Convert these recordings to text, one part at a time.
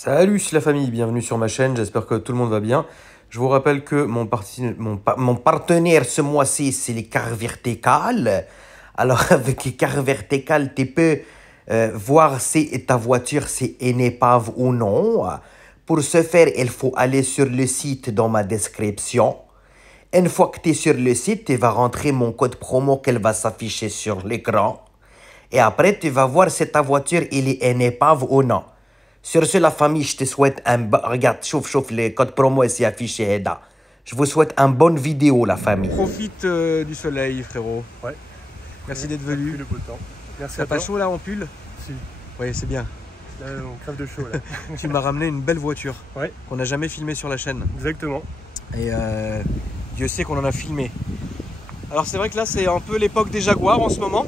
Salut, c'est la famille, bienvenue sur ma chaîne, j'espère que tout le monde va bien. Je vous rappelle que mon partenaire ce mois-ci, c'est les quarts verticales. Alors, avec les quarts verticales, tu peux voir si ta voiture c'est une épave ou non. Pour ce faire, il faut aller sur le site dans ma description. Une fois que tu es sur le site, tu vas rentrer mon code promo qu'elle va s'afficher sur l'écran. Et après, tu vas voir si ta voiture il est une épave ou non. Sur ce, la famille, je te souhaite regarde, chauffe, le code promo ici affiché. Eda. Je vous souhaite une bonne vidéo, la famille. Profite du soleil, frérot. Ouais. Merci d'être venu. Le beau temps. Merci T'as à pas toi. chaud là en pull? Si. Oui, c'est bien. Là, on crève de chaud là. Tu m'as ramené une belle voiture Ouais, qu'on n'a jamais filmée sur la chaîne. exactement. Et Dieu sait qu'on en a filmé. Alors c'est vrai que là c'est un peu l'époque des Jaguars en ce moment.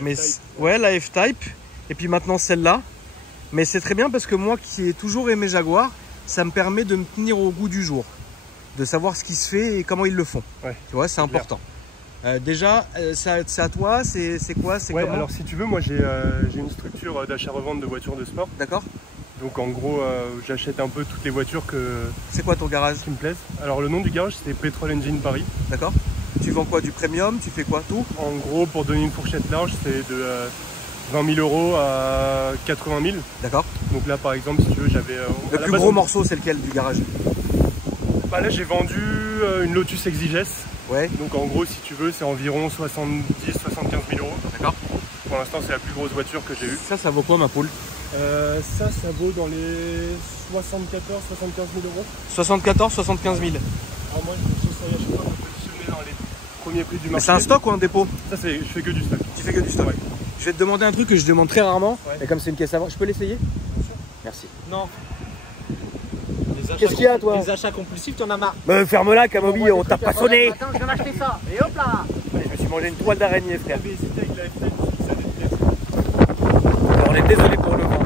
Mais ouais, la F-Type. Et puis maintenant celle-là. Mais c'est très bien parce que moi qui ai toujours aimé Jaguar, ça me permet de me tenir au goût du jour. De savoir ce qui se fait et comment ils le font. Ouais, tu vois, c'est important. Déjà, c'est à toi, c'est quoi, c'est ouais, comment? alors si tu veux, moi j'ai une structure d'achat-revente de voitures de sport. D'accord. Donc en gros, j'achète un peu toutes les voitures C'est quoi ton garage? qui me plaisent. Alors le nom du garage, c'est Petrol Engine Paris. D'accord. Tu vends quoi? Du premium? Tu fais quoi? Tout? En gros, pour donner une fourchette large, c'est de 20 000 euros à 80 000. D'accord. Donc là, par exemple, si tu veux, j'avais... Le plus gros morceau, c'est lequel du garage? Bah là, j'ai vendu une Lotus Exigès. Ouais. Donc en gros, si tu veux, c'est environ 70-75 000 euros. D'accord. Pour l'instant, c'est la plus grosse voiture que j'ai eue. Ça vaut quoi ma poule? Ça vaut dans les 74-75 000 euros. 74, 75 000. Alors moi, j'essaye à chaque fois de me positionner dans les premiers prix du Mais marché. c'est un stock ou un dépôt? Ça, je fais que du stock. Tu fais que du stock. Ouais. Je vais te demander un truc que je demande très rarement. Ouais. Et comme c'est une caisse à vendre, je peux l'essayer? Bien sûr. Merci. Non. Qu'est-ce qu'il y a, toi? Les achats compulsifs, tu en as marre. Ferme-la, Camomille, on t'a pas sonné. Attends, je viens d'acheter ça. Et hop là. Je me suis mangé une toile d'araignée, frère. J'avais hésité avec la F7, ça déplaise. Alors, on est désolé pour le vent.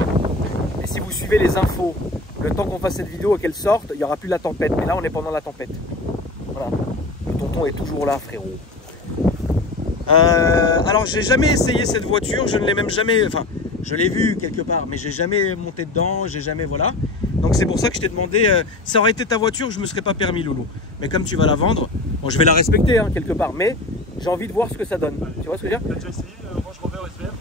Et si vous suivez les infos, le temps qu'on fasse cette vidéo et qu'elle sorte, il n'y aura plus la tempête. Mais là, on est pendant la tempête. Voilà. Le tonton est toujours là, frérot. Alors, j'ai jamais essayé cette voiture. Je ne l'ai même jamais... Enfin, je l'ai vue quelque part, mais j'ai jamais monté dedans. J'ai jamais... Voilà. Donc, c'est pour ça que je t'ai demandé... ça aurait été ta voiture, je ne me serais pas permis, Loulou. Mais comme tu vas la vendre, bon, je vais la respecter, hein, quelque part. Mais j'ai envie de voir ce que ça donne. Tu vois ce que je veux dire? T'as déjà essayé Range Rover SVR?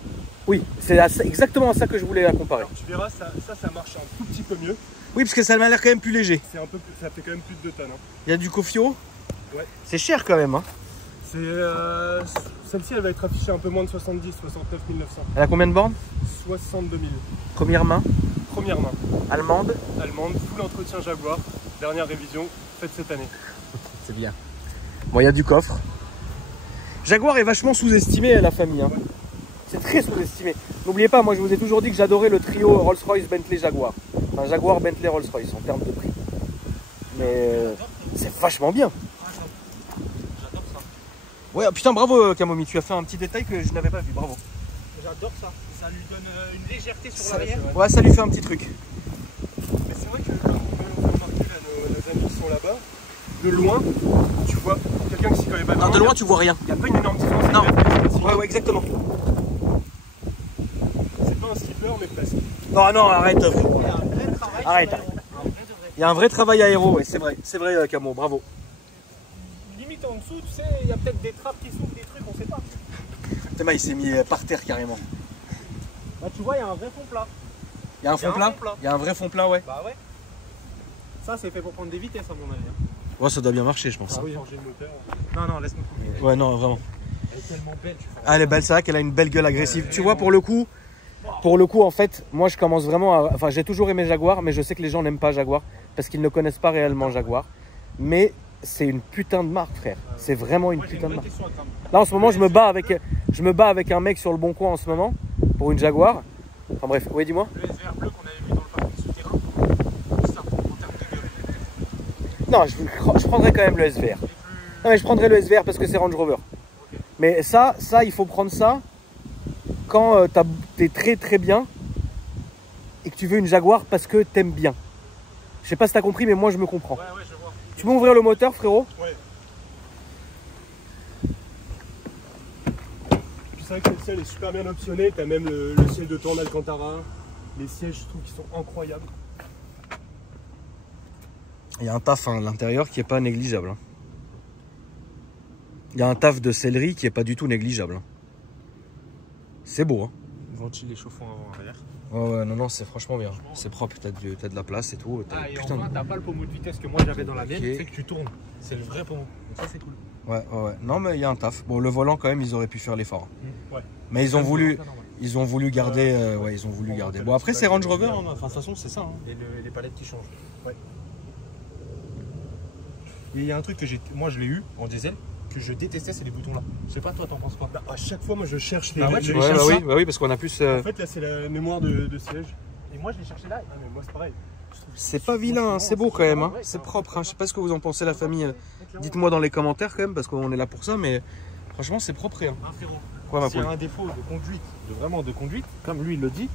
Oui, c'est exactement à ça que je voulais la comparer. Alors, tu verras, ça marche un tout petit peu mieux. Oui, parce que ça m'a l'air quand même plus léger. C'est un peu plus, ça fait quand même plus de 2 tonnes. Hein. Il y a du Cofio. Ouais. C'est cher quand même. Hein. Celle-ci, elle va être affichée un peu moins de 70, 69 900. Elle a combien de bornes? 62 000. Première main, Première main. allemande. Allemande, full entretien Jaguar. Dernière révision, faite cette année. C'est bien. Bon, il y a du coffre. Jaguar est vachement sous-estimé, la famille. Hein. Ouais. C'est très sous-estimé. N'oubliez pas, moi je vous ai toujours dit que j'adorais le trio Rolls-Royce, Bentley, Jaguar. Enfin, Jaguar, Bentley, Rolls-Royce en termes de prix. Mais c'est vachement bien. J'adore ça. Ouais, putain, bravo Camomille, tu as fait un petit détail que je n'avais pas vu, bravo. J'adore ça. Ça lui donne une légèreté sur Ça, l'arrière. ouais, ça lui fait un petit truc. Mais c'est vrai que comme on peut remarquer là, nos amis qui sont là-bas, de loin, tu vois quelqu'un qui s'y connaît pas. Non, de loin, tu vois rien. Il n'y a pas une énorme différence. Non. avec Ouais, exactement. C'est pas un skipper, mais presque. Non, non, arrête. Il y a un vrai travail. Arrête, sur arrête. l'aéro. Un vrai de vrai. Il y a un vrai travail aéro, ouais, c'est vrai. C'est vrai, Camo, bravo. Limite en dessous, tu sais, il y a peut-être des trappes qui s'ouvrent, des trucs, on sait pas. Thomas, il s'est mis par terre carrément. Bah, tu vois, il y a un vrai fond plat. Il y a un Il y a fond un plat fond plat. Il y a un vrai fond plat, ouais. Bah ouais. Ça, c'est fait pour prendre des vitesses, à mon avis. Hein. Ouais, ça doit bien marcher, je pense. Ah oui, Changer le moteur. Non, laisse-moi couper. Ouais, non, vraiment. Elle est tellement belle, tu vois. Ah, elle est belle, c'est vrai qu'elle a une belle gueule agressive. Tu vois, pour le coup, en fait, moi, je commence vraiment à... Enfin, j'ai toujours aimé Jaguar, mais je sais que les gens n'aiment pas Jaguar parce qu'ils ne connaissent pas réellement Jaguar. Mais c'est une putain de marque, frère. C'est vraiment une Moi, j'ai putain une de vraie marque. question à Cam. Là, en ce moment, je me bats avec un mec sur le Bon Coin en ce moment pour une Jaguar. Enfin bref, oui, dis-moi. Le SVR bleu qu'on avait vu dans le parking souterrain, ça, en termes de gueule. Non, je prendrais quand même le SVR. Non, mais je prendrais le SVR parce que c'est Range Rover. Mais ça, il faut prendre ça quand t'es très très bien et que tu veux une Jaguar parce que t'aimes bien. Je sais pas si t'as compris, mais moi je me comprends. Ouais, je vois. Tu peux ouvrir le moteur, frérot? Ouais. Puis c'est vrai que celle-ci elle est super bien optionnée. T'as même le ciel de tourne Alcantara. Les sièges, je trouve qu'ils sont incroyables. Il y a un taf à l'intérieur qui est pas négligeable. Hein. Il y a un taf de sellerie qui est pas du tout négligeable. Hein. C'est beau. Hein. Ventile et chauffant avant-arrière. Ouais, non, c'est franchement bien. C'est propre, t'as de la place et tout. Ah, et putain enfin, t'as pas le pommeau de vitesse que moi j'avais dans la mienne, Ok. c'est que tu tournes. C'est le vrai pommeau. Donc ça, c'est cool. Ouais. Non, mais il y a un taf. Bon, le volant, quand même, ils auraient pu faire l'effort. Ouais. Mais ils ont voulu garder. Ouais. Ils ont voulu garder. Bon, après, c'est Range Rover. Hein. Enfin, de toute façon, c'est ça. Hein. Et les palettes qui changent. Ouais. Et il y a un truc que moi je l'ai eu en diesel, que je détestais, c'est les boutons là. Je sais pas, toi, t'en penses quoi? Bah, à chaque fois, moi, je cherche les. Ah ouais, tu les- les cherches ça oui, parce qu'on a plus. En fait, là, c'est la mémoire de siège. Et moi je l'ai cherché là. Ah, mais moi, c'est pareil. C'est pas vilain, hein, c'est beau quand même. Hein. C'est propre. Hein. Je sais pas ce que vous en pensez, la famille. Dites-moi dans les commentaires quand même, parce qu'on est là pour ça. Mais franchement, c'est propre. Hein. Ah, frérot. Quoi, ma S'il y poule? a un défaut de conduite, vraiment de conduite, comme lui il le dit,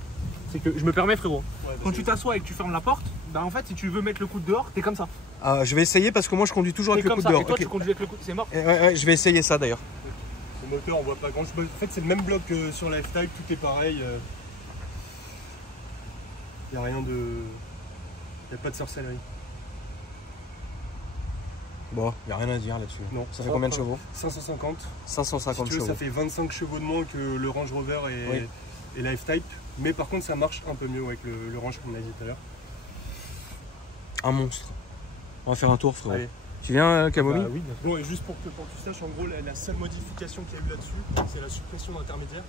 c'est que je me permets, frérot. Quand tu t'assois et que tu fermes la porte, bah en fait, si tu veux mettre le coude dehors, t'es comme ça. Ah, je vais essayer parce que moi, je conduis toujours T'es avec le comme coude ça. dehors. Et toi, Ok. tu conduis avec le coude, c'est mort. Ouais, je vais essayer ça d'ailleurs. Le moteur, on voit pas grand chose. En fait, c'est le même bloc que sur la F-Type, tout est pareil. Il n'y a rien de. Il n'y a pas de sorcellerie. Bon, il n'y a rien à dire là-dessus. Non. Ça fait combien de chevaux? 550. 550 Si tu veux, chevaux. ça fait 25 chevaux de moins que le Range Rover et la F-Type. Mais par contre, ça marche un peu mieux avec le Range, comme on a dit tout à l'heure. Un monstre. On va faire un tour, frérot. Allez. Tu viens, Camomille? Bah oui, bien sûr. Bon, et juste pour que tu saches, en gros, la seule modification qu'il y a eu là-dessus, c'est la suppression d'intermédiaire.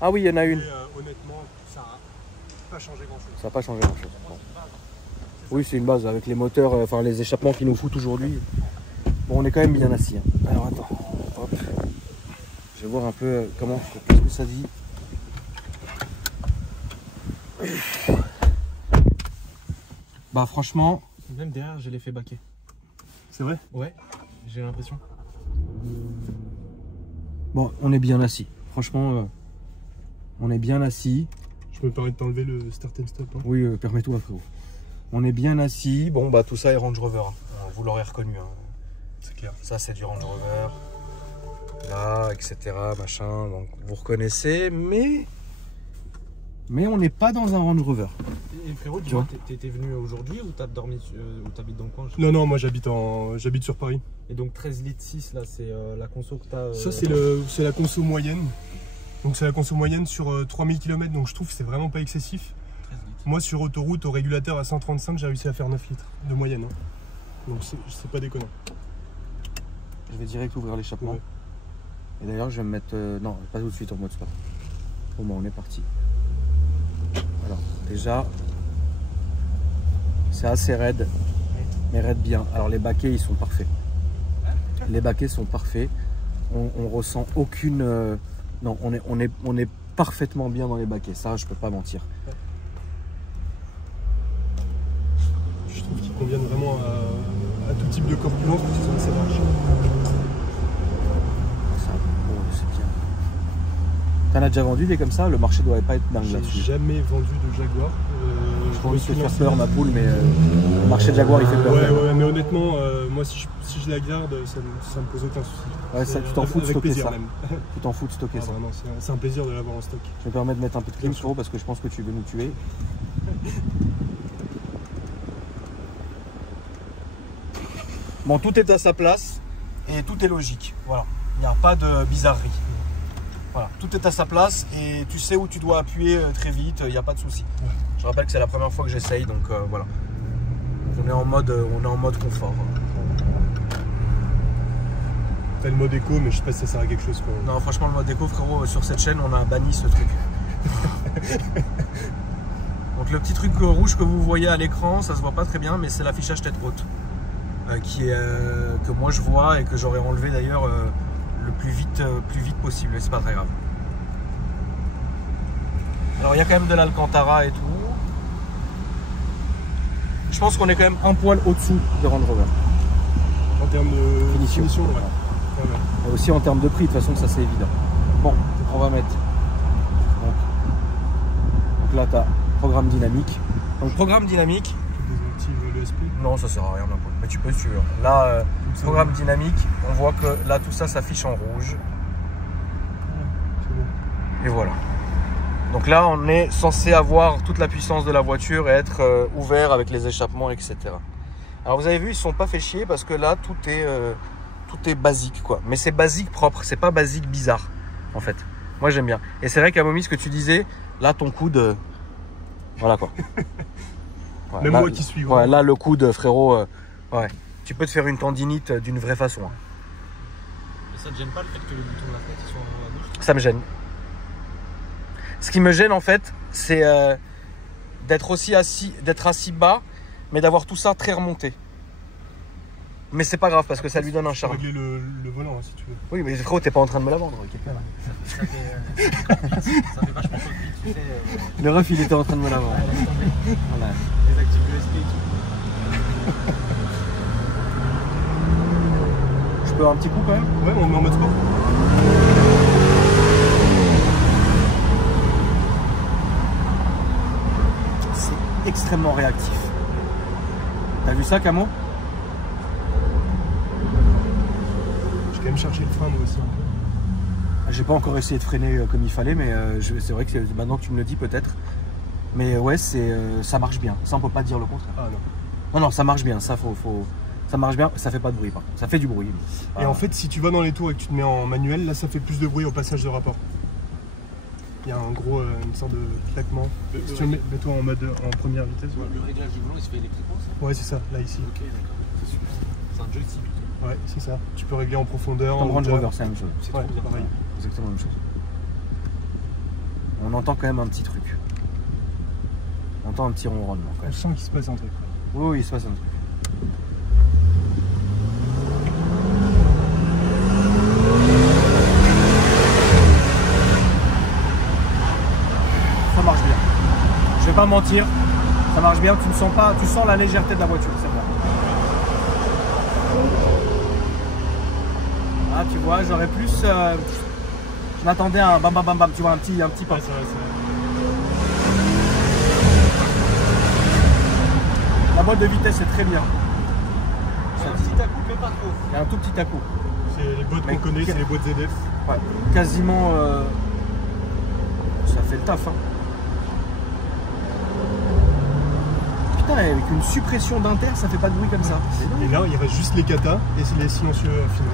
Ah oui, il y en a Et une. honnêtement, ça n'a pas changé grand-chose. Ça n'a pas changé grand-chose. Oui, c'est une base avec les moteurs, enfin les échappements qui nous foutent aujourd'hui. Bon, on est quand même bien assis. Hein. Alors attends, hop. Je vais voir un peu qu'est-ce que ça dit. Bah franchement, Même derrière, je l'ai fait baquer. C'est vrai? Ouais, j'ai l'impression. bon, on est bien assis. Franchement, on est bien assis. Je me permets de t'enlever le start and stop. Hein. Oui, permets-toi, frérot. On est bien assis. Bon, bah tout ça est Range Rover. Hein. Vous l'aurez reconnu. Hein. C'est clair. Ça, c'est du Range Rover. Là, etc. Machin. Donc, vous reconnaissez, mais on n'est pas dans un Range Rover. Et frérot, Tu dis-moi, vois. t'es venu aujourd'hui ou t'as dormi, ou t'habites dans le coin? Non, moi j'habite sur Paris. Et donc 13 litres 6, là, c'est la conso que t'as. Ça, c'est la conso moyenne. Donc, c'est la conso moyenne sur 3000 km. Donc, je trouve que c'est vraiment pas excessif. 13 litres. Moi, sur autoroute, au régulateur à 135, j'ai réussi à faire 9 litres de moyenne. Hein. Donc, c'est pas déconnant. Je vais direct ouvrir l'échappement. Ouais. Et d'ailleurs, je vais me mettre... non, pas tout de suite en mode sport. Bon, bah, on est parti. Alors, déjà, c'est assez raide, mais raide bien. Alors, les baquets, ils sont parfaits. Les baquets sont parfaits. On ressent aucune... non, on est parfaitement bien dans les baquets. Ça, je peux pas mentir. Je trouve qu'ils conviennent vraiment à tout type de corpulence parce qu'ils sont assez larges. Ça, oh, c'est bien. T'en as déjà vendu des comme ça? Le marché doit pas être dingue J'ai là-dessus. jamais vendu de Jaguar. Je pas envie de te faire peur, ma poule, mais le marché de Jaguar, il fait peur. Ouais, mais honnêtement, moi, si je la garde, ça me pose aucun souci. Ouais, ça, tu t'en fous de Avec stocker plaisir, ça. même. Tu t'en fous de stocker Ah, ça. vraiment, c'est un plaisir de l'avoir en stock. Je me permets de mettre un peu de clim sur parce que je pense que tu veux nous tuer. Bon, tout est à sa place et tout est logique. Voilà, il n'y a pas de bizarrerie. Voilà, tout est à sa place et tu sais où tu dois appuyer très vite, il n'y a pas de souci. Je rappelle que c'est la première fois que j'essaye, donc voilà. On est en mode confort. T'as le mode éco, mais je sais pas si ça sert à quelque chose. Quoi. Non, franchement, le mode éco, frérot, sur cette chaîne, on a banni ce truc. Donc le petit truc rouge que vous voyez à l'écran, ça se voit pas très bien, mais c'est l'affichage tête haute que moi je vois et que j'aurais enlevé d'ailleurs le plus vite possible, mais c'est pas très grave. Alors il y a quand même de l'Alcantara et tout. Je pense qu'on est quand même un poil au-dessous de Range Rover. En termes de Finition. ouais. Et aussi en termes de prix, de toute façon ça c'est évident. Bon, on va mettre. Donc là tu as programme dynamique. Donc programme dynamique. Tu désactives l'ESP. Non, ça sert à rien, ma poule. Mais tu peux si tu veux. Là, programme dynamique, on voit que là tout ça s'affiche en rouge. C'est bon. Et voilà. Donc là, on est censé avoir toute la puissance de la voiture et être ouvert avec les échappements, etc. Alors vous avez vu, ils ne sont pas fait chier parce que là, tout est basique, quoi. Mais c'est basique propre, c'est pas basique bizarre, en fait. Moi, j'aime bien. Et c'est vrai qu'à Momy, ce que tu disais, là, ton coude, voilà, quoi. Ouais, Même là, moi qui suis. Ouais, là, le coude, frérot, ouais. Tu peux te faire une tendinite d'une vraie façon. Hein. Et ça te gêne pas le fait que le bouton de la fenêtre soit à gauche? Ça me gêne. Ce qui me gêne, en fait, c'est d'être assis bas, mais d'avoir tout ça très remonté. Mais c'est pas grave parce que ça lui donne un charme. Régler le volant hein, si tu veux. Oui, mais frérot, t'es pas en train de me la vendre. Ça fait vachement cockpit, tu sais. Le ref, il était en train de me la vendre. Voilà. Désactive l'USB et tout. Je peux un petit coup quand même? Ouais, on met en mode sport. C'est extrêmement réactif. T'as vu ça, Camo? J'ai quand même cherché le frein moi aussi. J'ai pas encore essayé de freiner comme il fallait, mais c'est vrai que maintenant que tu me le dis peut-être. Mais ouais, ça marche bien. Ça, on peut pas dire le contraire. Ah non. Non, non, ça marche bien. Ça, ça marche bien. Ça fait pas de bruit, par contre. Ça fait du bruit. Et en fait, si tu vas dans les tours et que tu te mets en manuel, là, ça fait plus de bruit au passage de rapport. Il y a un gros, une sorte de claquement. Si tu mets-toi en mode en première vitesse. Ouais, Le réglage du volant, il se fait électriquement, ça? ouais c'est ça, là, ici. Ok, d'accord. C'est super. C'est un joystick. Ouais, c'est ça. Tu peux régler en profondeur. Dans le Range hauteur. Rover, c'est la même chose. C'est Ouais, trop bien. pareil. Exactement la même chose. On entend quand même un petit truc. On entend un petit ronronnement quand On même. sent qu'il se passe un truc. Oui, oui, il se passe un truc. Ça marche bien. Je vais pas mentir. Ça marche bien. Tu ne sens pas, tu sens la légèreté de la voiture, c'est bon. Ah, tu vois, j'aurais plus. Je m'attendais à un bam bam bam bam, tu vois, un petit pas. Ouais, c'est vrai. La boîte de vitesse est très bien. Un petit à-coup, mais pas trop. Il y a un tout petit à-coup. C'est les boîtes Mais qu'on connaît, c'est les boîtes ZF. Ouais, quasiment. Ça fait le taf. Hein. Putain, avec une suppression d'inter, ça fait pas de bruit comme ça. Et là, il reste juste les katas et c'est les silencieux finaux.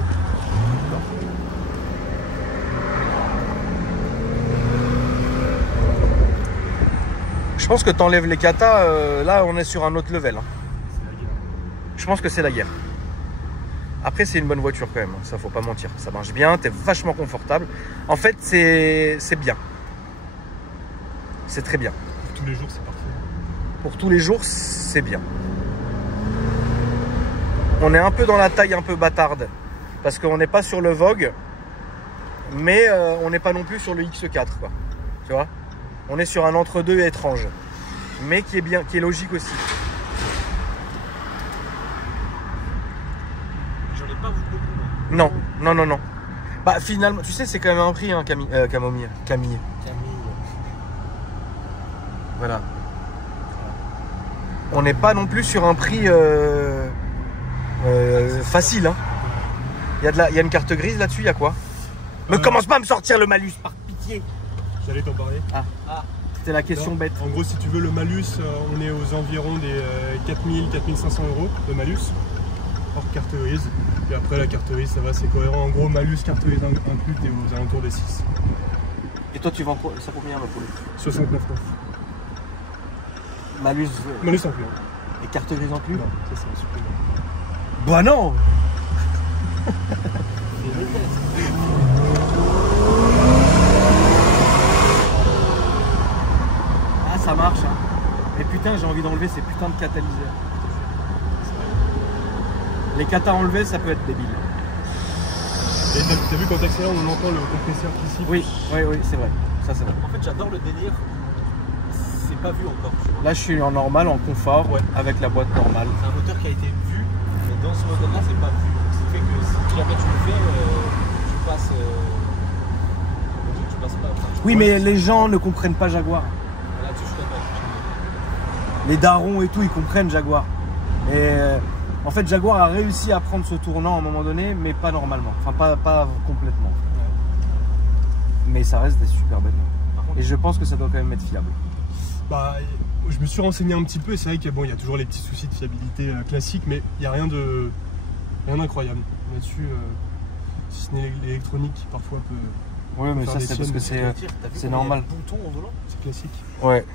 Je pense que t'enlèves les katas, là on est sur un autre level. Hein. C'est la guerre. Je pense que c'est la guerre. Après c'est une bonne voiture quand même, hein. Ça faut pas mentir. Ça marche bien, t'es vachement confortable. En fait c'est bien. C'est très bien. Pour tous les jours, c'est parfait. Pour tous les jours, c'est bien. On est un peu dans la taille un peu bâtarde. Parce qu'on n'est pas sur le Vogue. Mais on n'est pas non plus sur le X4 quoi. Tu vois? On est sur un entre-deux étrange. Mais qui est bien, qui est logique aussi. J'en ai pas vu beaucoup, moi. Non, non, non, non. Bah finalement, tu sais, c'est quand même un prix, hein, Camille. Camille. Voilà. On n'est pas non plus sur un prix facile. Hein. Il y a une carte grise là-dessus, il y a quoi? Me commence pas à me sortir le malus, par pitié. J'allais t'en parler. C'était la question Non. bête. En gros, si tu veux le malus, on est aux environs des 4000-4500 euros de malus, hors carte grise. Et après, la carte grise, ça va, c'est cohérent. En gros, malus, carte grise inclus, t'es aux alentours des 6. Et toi, tu vends ça combien, ma poule? 69,9. Malus Malus inclus. et carte grise en plus? Non, ça c'est un supplément. Bah non. Ah, ça marche. Hein. Mais putain, j'ai envie d'enlever ces putains de catalyseurs. Les katas enlevés, ça peut être débile. Et t'as vu quand t'accélères, on entend le compresseur qui siffle. Oui, oui, oui, c'est vrai. Ça, c'est vrai. En fait, j'adore le délire. C'est pas vu encore. Tu vois. Là, je suis en normal, en confort, avec la boîte normale. C'est un moteur qui a été vu, mais dans ce modèle-là, c'est pas vu. Ce qui fait que si jamais tu le fais, tu passes. Tu passes pas. Enfin, tu Oui, vois, mais les gens ne comprennent pas Jaguar. Là-dessus, je suis d'accord. Les darons et tout, ils comprennent Jaguar. Et en fait, Jaguar a réussi à prendre ce tournant à un moment donné, mais pas normalement. Enfin, pas complètement. Mais ça reste des super belles. Par Et je pense que ça doit quand même être fiable. Bah, je me suis renseigné un petit peu et c'est vrai qu'il bon, y a toujours les petits soucis de fiabilité classiques, mais il n'y a rien d'incroyable là-dessus. Si ce n'est l'électronique qui parfois peut. Oui, mais faire ça des c'est parce que siennes. c'est normal. Bouton au volant. C'est classique. Ouais.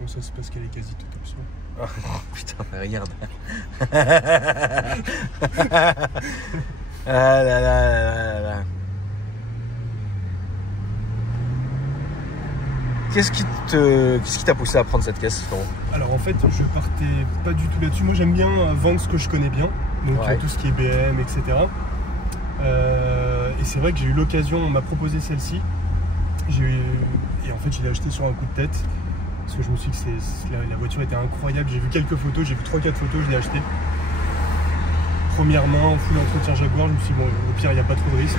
Bon, ça c'est parce qu'elle est quasi toute option. Oh, putain, regarde. Ah là là là là. Qu'est-ce qui t'a poussé à prendre cette caisse, frérot? Alors en fait, je partais pas du tout là-dessus. Moi j'aime bien vendre ce que je connais bien, donc Ouais. tout ce qui est BM, etc. Et c'est vrai que j'ai eu l'occasion, on m'a proposé celle-ci. Et en fait, je l'ai acheté sur un coup de tête. Parce que je me suis dit que la voiture était incroyable. J'ai vu quelques photos, j'ai vu 3-4 photos, je l'ai acheté. Première main, en full entretien Jaguar, je me suis dit, bon, au pire, il n'y a pas trop de risques.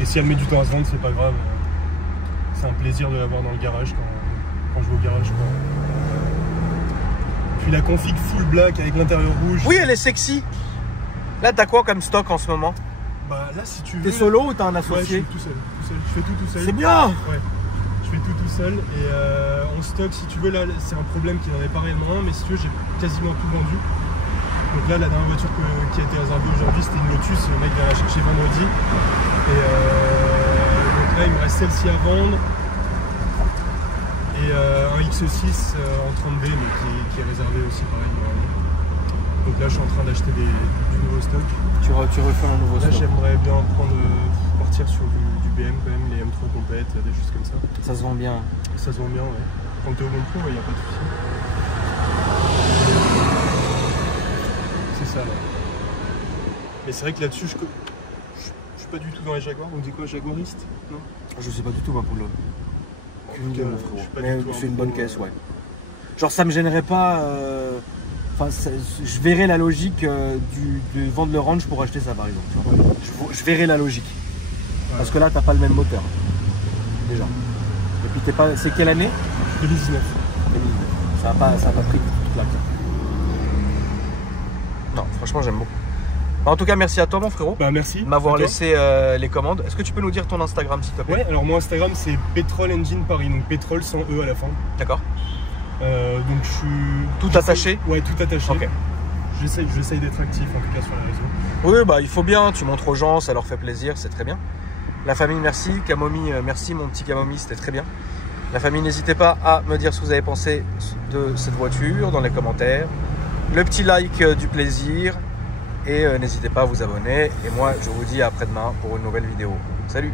Et si elle met du temps à se vendre, c'est pas grave. C'est un plaisir de l'avoir dans le garage quand je vais au garage. Quoi. Puis la config full black avec l'intérieur rouge. Oui, elle est sexy. Là, t'as quoi comme stock en ce moment? Bah là, si tu veux. T'es solo ou t'as un Ouais, je associé? suis tout seul. Je fais tout seul. C'est bien. Ouais. Je fais tout seul et en stock, si tu veux, là c'est un problème qui n'en est pas réellement un, mais si tu veux, j'ai quasiment tout vendu. Donc là, la dernière voiture qui a été réservée aujourd'hui, c'était une Lotus, le mec vient la chercher vendredi. Et donc là, il me reste celle-ci à vendre. Et un X6 en 30B, mais qui est réservé aussi pareil. Donc là, je suis en train d'acheter du nouveau stock. Tu refais un nouveau Là, stock. j'aimerais bien partir sur du BM quand même, les M3 complètes, des choses comme ça. Ça se vend bien. Ça se vend bien, ouais. Quand t'es au bon prix, il n'y a pas de souci. C'est ça, là. Mais c'est vrai que là-dessus, je suis pas du tout dans les Jaguars. On dit quoi, jaguariste? Non. Je sais pas du tout, ma poule. Aucune idée, mon je frérot. suis pas Mais du tout c'est un une pro, bonne caisse, ouais. Genre, ça me gênerait pas. Enfin, je verrais la logique de vendre le range pour acheter ça, par exemple. Tu vois. Je verrais la logique. Ouais. Parce que là, t'as pas le même moteur. Déjà. Et puis, c'est quelle année? 2019. 2019. Ça a pas pris toute la carte. Non, franchement, j'aime beaucoup. En tout cas, merci à toi, mon frérot, Bah merci. de m'avoir À toi. laissé les commandes. Est-ce que tu peux nous dire ton Instagram, s'il te plaît? Ouais, alors mon Instagram c'est Petrol Engine Paris, donc pétrole sans E à la fin. D'accord. Donc je suis. Tout attaché? Ouais, tout attaché. Ok. J'essaye d'être actif en tout cas sur les réseaux. Oui, bah il faut bien, tu montres aux gens, ça leur fait plaisir, c'est très bien. La famille, merci. Camomille, merci mon petit Camomille, c'était très bien. La famille, n'hésitez pas à me dire ce que vous avez pensé de cette voiture dans les commentaires. Le petit like du plaisir. Et n'hésitez pas à vous abonner. Et moi, je vous dis à après-demain pour une nouvelle vidéo. Salut!